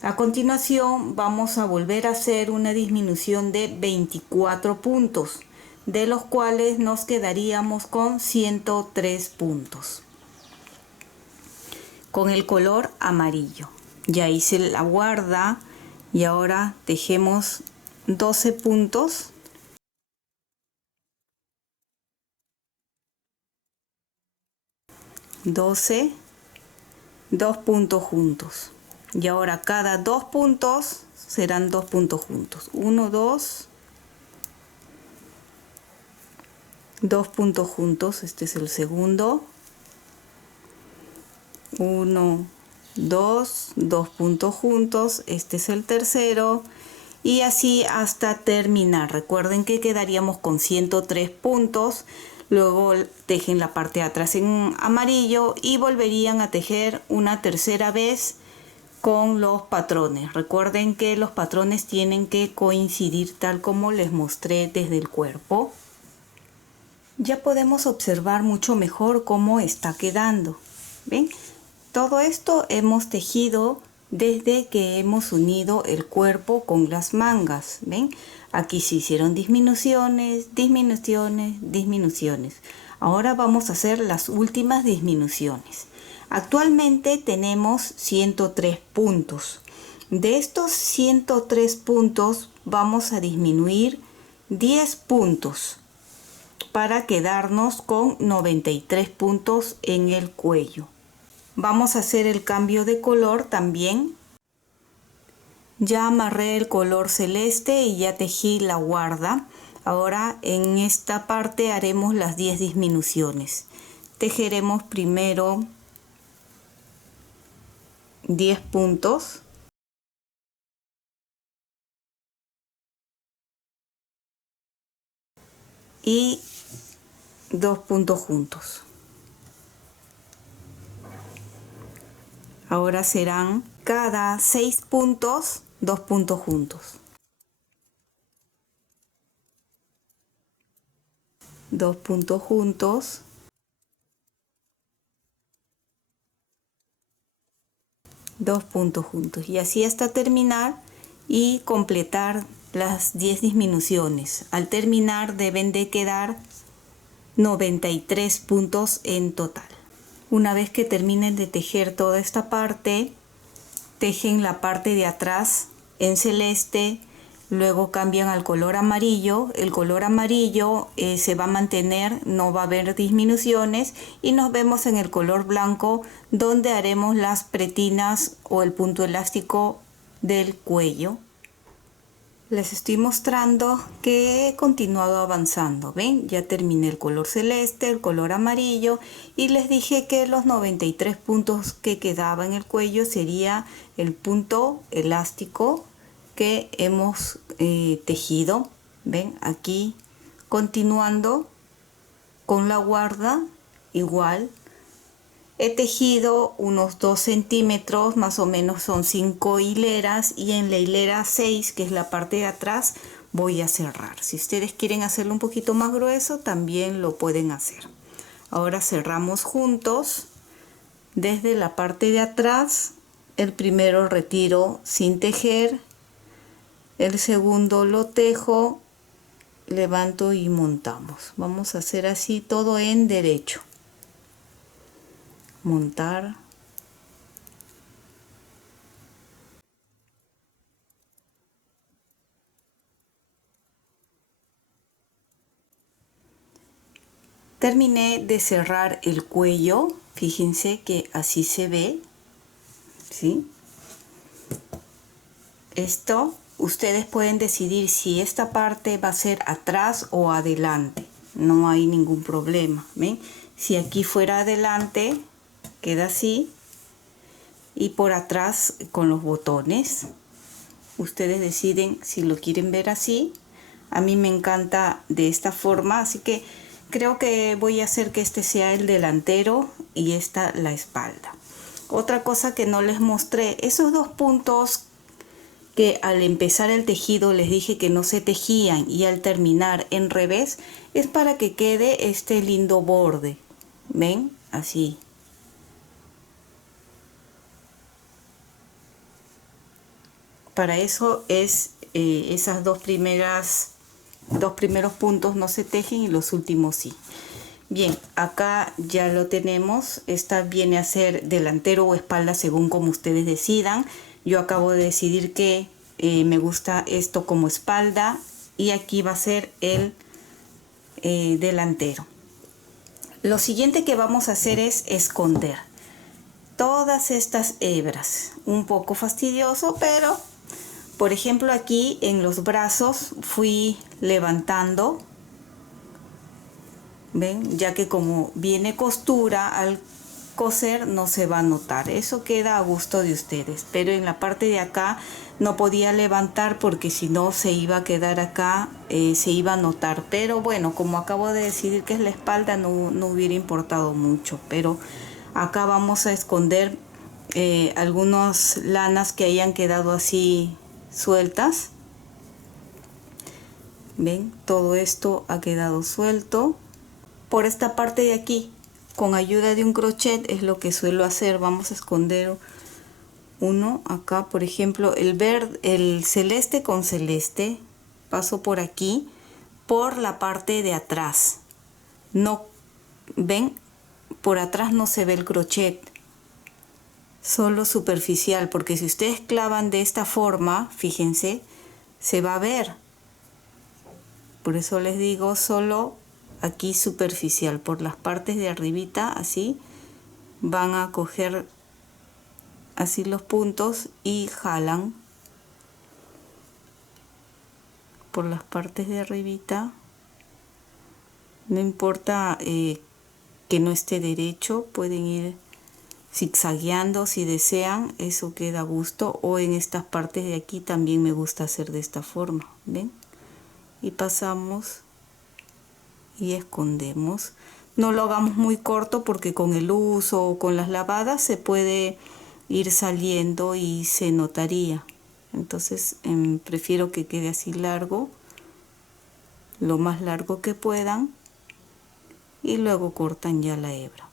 A continuación vamos a volver a hacer una disminución de 24 puntos, de los cuales nos quedaríamos con 103 puntos. Con el color amarillo. Ya hice la guarda y ahora tejemos 12 puntos. 12, 2 puntos juntos. Y ahora cada 2 puntos serán 2 puntos juntos. 1, 2, 2 puntos juntos. Este es el segundo. 1, 2, 2 puntos juntos. Este es el tercero. Y así hasta terminar. Recuerden que quedaríamos con 103 puntos. Luego tejen la parte de atrás en amarillo y volverían a tejer una tercera vez con los patrones. Recuerden que los patrones tienen que coincidir tal como les mostré desde el cuerpo. Ya podemos observar mucho mejor cómo está quedando. ¿Ven? Todo esto hemos tejido desde que hemos unido el cuerpo con las mangas. ¿Ven? Aquí se hicieron disminuciones, disminuciones, disminuciones. Ahora vamos a hacer las últimas disminuciones. Actualmente tenemos 103 puntos. De estos 103 puntos vamos a disminuir 10 puntos para quedarnos con 93 puntos en el cuello. Vamos a hacer el cambio de color también. Ya amarré el color celeste y ya tejí la guarda. Ahora en esta parte haremos las 10 disminuciones. Tejeremos primero 10 puntos. Y 2 puntos juntos. Ahora serán cada 6 puntos, 2 puntos juntos. 2 puntos juntos. 2 puntos juntos. Y así hasta terminar y completar las 10 disminuciones. Al terminar deben de quedar 93 puntos en total. Una vez que terminen de tejer toda esta parte, tejen la parte de atrás en celeste, luego cambian al color amarillo. El color amarillo se va a mantener, no va a haber disminuciones, y nos vemos en el color blanco, donde haremos las pretinas o el punto elástico del cuello. Les estoy mostrando que he continuado avanzando. ¿Ven? Ya terminé el color celeste, el color amarillo, y les dije que los 93 puntos que quedaba en el cuello sería el punto elástico que hemos tejido. ¿Ven? Aquí continuando con la guarda, igual. He tejido unos 2 centímetros, más o menos son 5 hileras, y en la hilera 6, que es la parte de atrás, voy a cerrar. Si ustedes quieren hacerlo un poquito más grueso, también lo pueden hacer. Ahora cerramos juntos. Desde la parte de atrás, el primero retiro sin tejer, el segundo lo tejo, levanto y montamos. Vamos a hacer así todo en derecho. Montar, terminé de cerrar el cuello. Fíjense que así se ve, ¿sí? Esto ustedes pueden decidir si esta parte va a ser atrás o adelante, no hay ningún problema. ¿Ven? Si aquí fuera adelante, queda así, y por atrás con los botones. Ustedes deciden si lo quieren ver así. A mí me encanta de esta forma, así que creo que voy a hacer que este sea el delantero y esta la espalda. Otra cosa que no les mostré, esos dos puntos que al empezar el tejido les dije que no se tejían, y al terminar en revés, es para que quede este lindo borde. ¿Ven? Así. Para eso es esas dos primeros puntos no se tejen y los últimos sí. Bien, acá ya lo tenemos. Esta viene a ser delantero o espalda según como ustedes decidan. Yo acabo de decidir que me gusta esto como espalda, y aquí va a ser el delantero. Lo siguiente que vamos a hacer es esconder todas estas hebras. Un poco fastidioso, pero por ejemplo aquí en los brazos fui levantando. ¿Ven? Ya que como viene costura, al coser no se va a notar. Eso queda a gusto de ustedes. Pero en la parte de acá no podía levantar porque si no se iba a quedar acá, se iba a notar. Pero bueno, como acabo de decidir que es la espalda, no hubiera importado mucho. Pero acá vamos a esconder algunas lanas que hayan quedado así sueltas. ¿Ven? Todo esto ha quedado suelto. Por esta parte de aquí, con ayuda de un crochet, es lo que suelo hacer. Vamos a esconder uno acá, por ejemplo, el verde, el celeste con celeste. Paso por aquí, por la parte de atrás. No, ven, por atrás no se ve el crochet, solo superficial, porque si ustedes clavan de esta forma, fíjense, se va a ver. Por eso les digo solo aquí superficial. Por las partes de arribita, así van a coger así los puntos y jalan por las partes de arribita. No importa que no esté derecho, pueden ir zigzagueando si desean, eso queda a gusto. O en estas partes de aquí también me gusta hacer de esta forma, ¿ven? Y pasamos y escondemos. No lo hagamos muy corto porque con el uso o con las lavadas se puede ir saliendo y se notaría. Entonces prefiero que quede así largo, lo más largo que puedan, y luego cortan ya la hebra.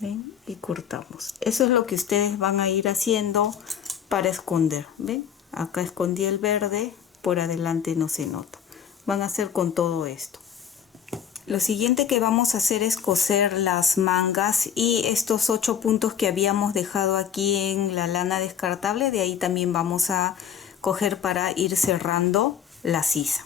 ¿Ven? Y cortamos. Eso es lo que ustedes van a ir haciendo para esconder. ¿Ven? Acá escondí el verde, por adelante no se nota. Van a hacer con todo esto. Lo siguiente que vamos a hacer es coser las mangas, y estos 8 puntos que habíamos dejado aquí en la lana descartable, de ahí también vamos a coger para ir cerrando la sisa.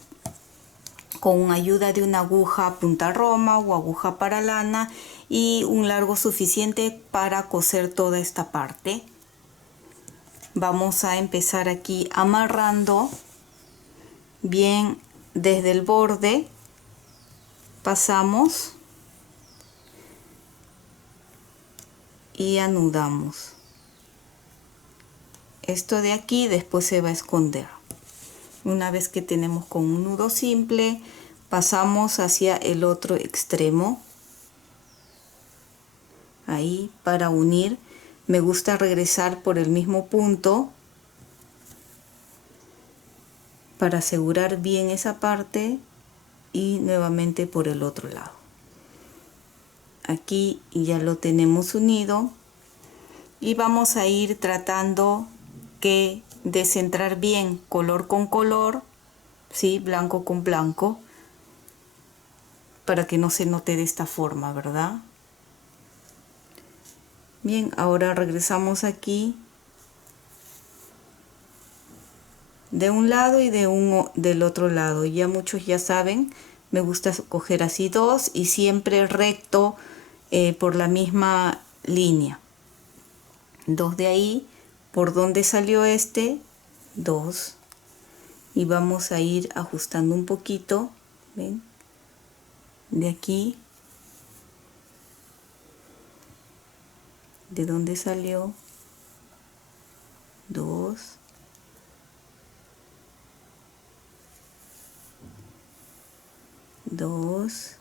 Con ayuda de una aguja punta roma o aguja para lana y un largo suficiente para coser toda esta parte. Vamos a empezar aquí amarrando bien desde el borde. Pasamos y anudamos. Esto de aquí después se va a esconder. Una vez que tenemos con un nudo simple, pasamos hacia el otro extremo. Ahí para unir, me gusta regresar por el mismo punto para asegurar bien esa parte y nuevamente por el otro lado. Aquí ya lo tenemos unido y vamos a ir tratando de centrar bien color con color, ¿sí? Blanco con blanco, para que no se note de esta forma, ¿verdad? Bien, ahora regresamos aquí de un lado y del otro lado. Ya muchos ya saben, me gusta coger así dos y siempre recto por la misma línea. Dos de ahí, por donde salió este, dos. Y vamos a ir ajustando un poquito, ¿ven? De aquí, de donde salió, dos. Dos.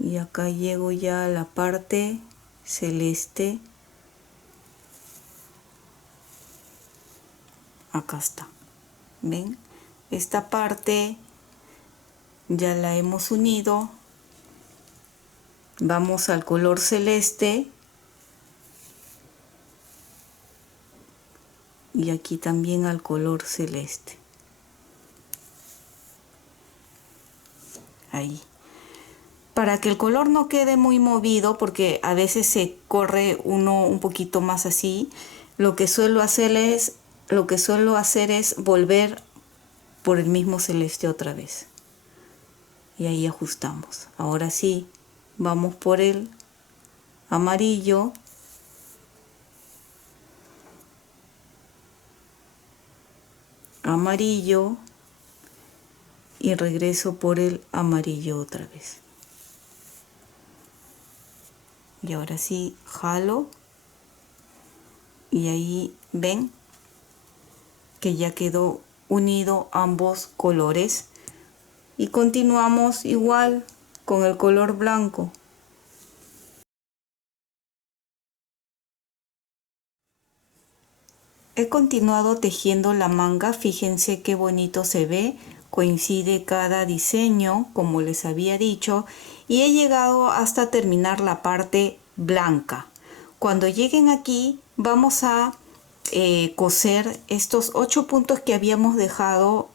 Y acá llego ya a la parte celeste. Acá está. ¿Ven? Esta parte ya la hemos unido. Vamos al color celeste. Y aquí también al color celeste. Ahí. Para que el color no quede muy movido, porque a veces se corre uno un poquito más así, lo que suelo hacer es volver por el mismo celeste otra vez. Y ahí ajustamos. Ahora sí, vamos por el amarillo. Amarillo. Y regreso por el amarillo otra vez. Y ahora sí, jalo. Y ahí ven que ya quedó unido ambos colores. Y continuamos igual con el color blanco. He continuado tejiendo la manga, fíjense qué bonito se ve, coincide cada diseño como les había dicho y he llegado hasta terminar la parte blanca. Cuando lleguen aquí vamos a coser estos 8 puntos que habíamos dejado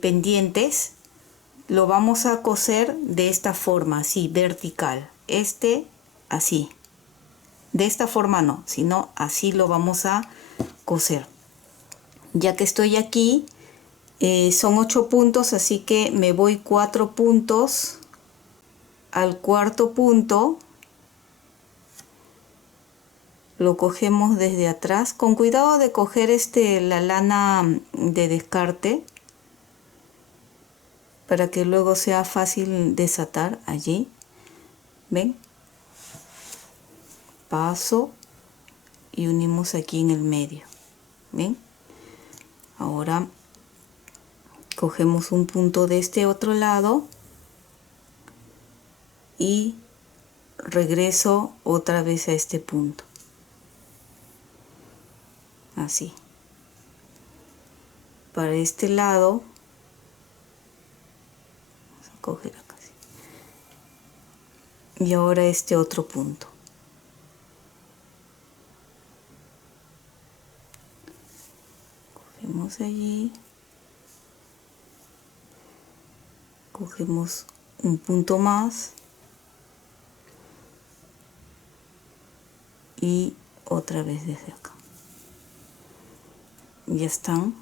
pendientes. Lo vamos a coser de esta forma, así, vertical. Así. De esta forma no, sino así lo vamos a coser. Ya que estoy aquí, son 8 puntos, así que me voy 4 puntos al cuarto punto. Lo cogemos desde atrás, con cuidado de coger la lana de descarte, para que luego sea fácil desatar allí. ¿Ven? Paso y unimos aquí en el medio. ¿Ven? Ahora cogemos un punto de este otro lado y regreso otra vez a este punto. Así. Para este lado, vamos a coger acá. Y ahora este otro punto. Cogemos allí. Cogemos un punto más. Y otra vez desde acá. Ya están.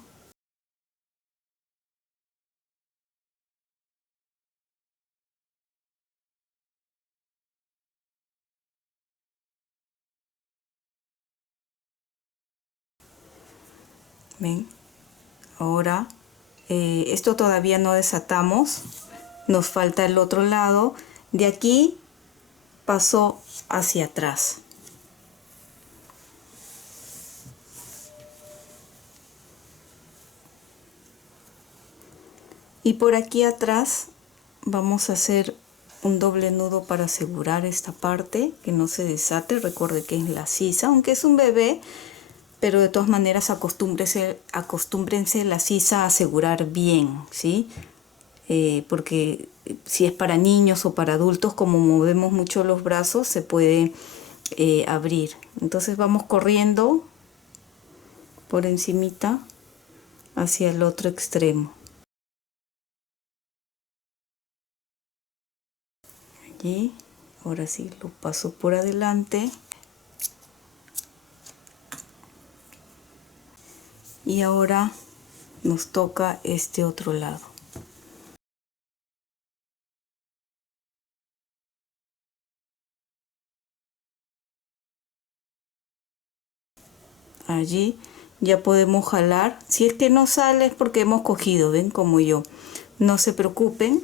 ¿Ven? Ahora, esto todavía no desatamos. Nos falta el otro lado. De aquí pasó hacia atrás. Y por aquí atrás vamos a hacer un doble nudo para asegurar esta parte, que no se desate. Recuerde que es la sisa, aunque es un bebé, pero de todas maneras acostúmbrense la sisa a asegurar bien, ¿sí? Porque si es para niños o para adultos, como movemos mucho los brazos, se puede abrir. Entonces vamos corriendo por encimita hacia el otro extremo. Allí, ahora sí lo paso por adelante. Y ahora nos toca este otro lado. Allí ya podemos jalar. Si es que no sale es porque hemos cogido, ven, como yo. No se preocupen,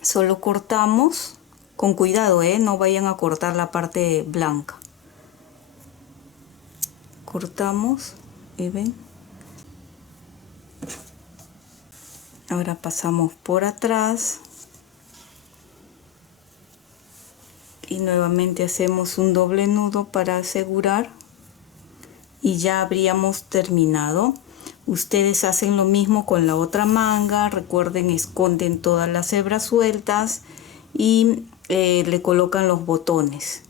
solo cortamos con cuidado, no vayan a cortar la parte blanca. Cortamos y ven. Ahora pasamos por atrás y nuevamente hacemos un doble nudo para asegurar y ya habríamos terminado. Ustedes hacen lo mismo con la otra manga. Recuerden, esconden todas las hebras sueltas y le colocan los botones.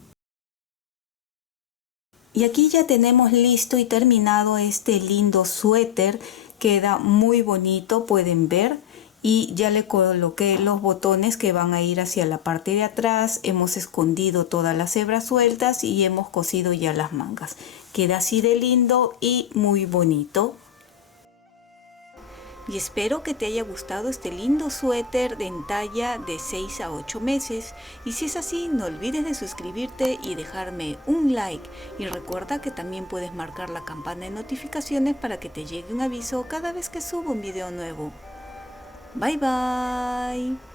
Y aquí ya tenemos listo y terminado este lindo suéter. Queda muy bonito, pueden ver. Y ya le coloqué los botones que van a ir hacia la parte de atrás. Hemos escondido todas las hebras sueltas y hemos cosido ya las mangas. Queda así de lindo y muy bonito. Y espero que te haya gustado este lindo suéter en talla de 6 a 8 meses. Y si es así, no olvides de suscribirte y dejarme un like. Y recuerda que también puedes marcar la campana de notificaciones para que te llegue un aviso cada vez que subo un video nuevo. Bye bye.